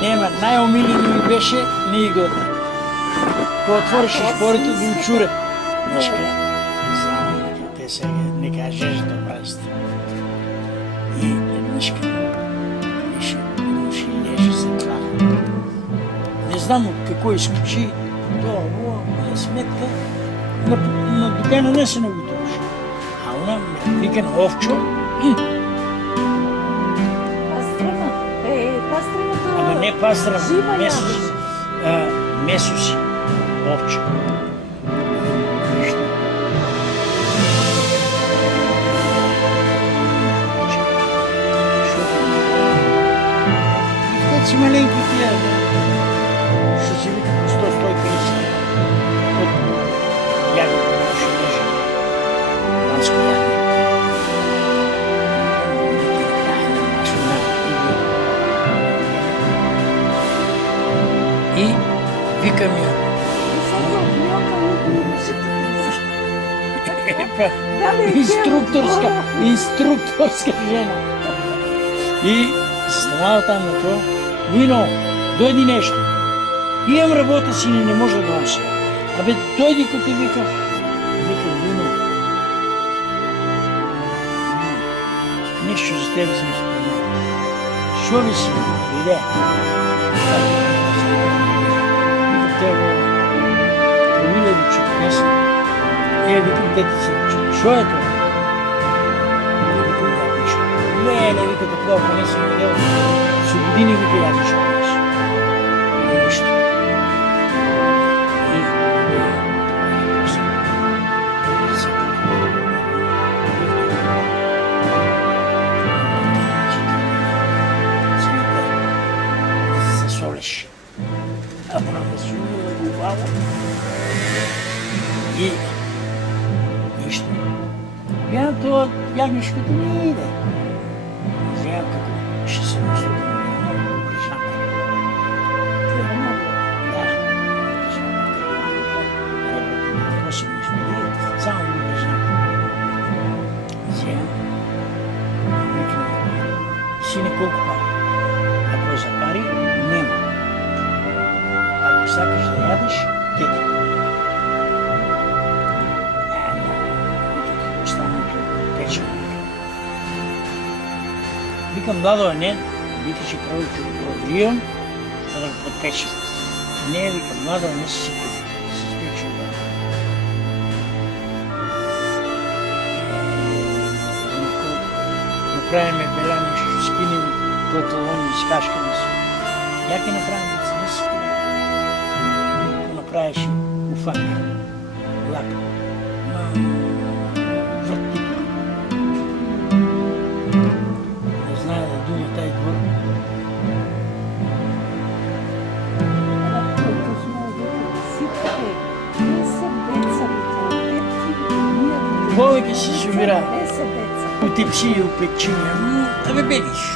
Нема, най-умилен ми беше Нигота. Кога отвориш шпорите да ми чурат. Мишка, знам, те се не кажеш да прави. И Мишка беше, лежи за това. Не знам от какво изключи това сметка, на докана не се наготовиш. А она ме вика на Овчо. Ама не пастрама, месо си, Овчо. Си маленько тия, ще си вика по 100-150. От ягода, ще лежа. Манско ягода. И викам я. Инструкторска жена. И станава там на това. Вино, дойди нещо. Имам работа си, не може да дам сега. Абе, дойди като ти викам. Викам, вино. Нещо за тебе съм спомнал. Що би си, иде. Викам, те го промиля го, че понеса. Викам, дете се го, що е това? Викам, ядиш. Не, вика, такова понеса ми дел. С години вика ядиш понеса. Нищо. И засолиш. Абразуя глава. И нищо. Бяна това ягнешкото не иде. Вземам како ще се наслуга на грешанка. Да. Какво се ми изподи? Само на грешанка. Вземам. Викам. Сине колко пари? Ако е за пари, нема. Ако сакаш да ядеш, тети. Викам, Владо, не, викаше първо, че го прогрием, да го подпечем. Не, викам, Владо, не си се спече да. Направиме бела нещо, скинем панталони, изкашкаме се. Я ти направим деца, не си скинем. Направиш уфак, лак. Повече си сумира. Отипси и опечения. Абе, бедиш.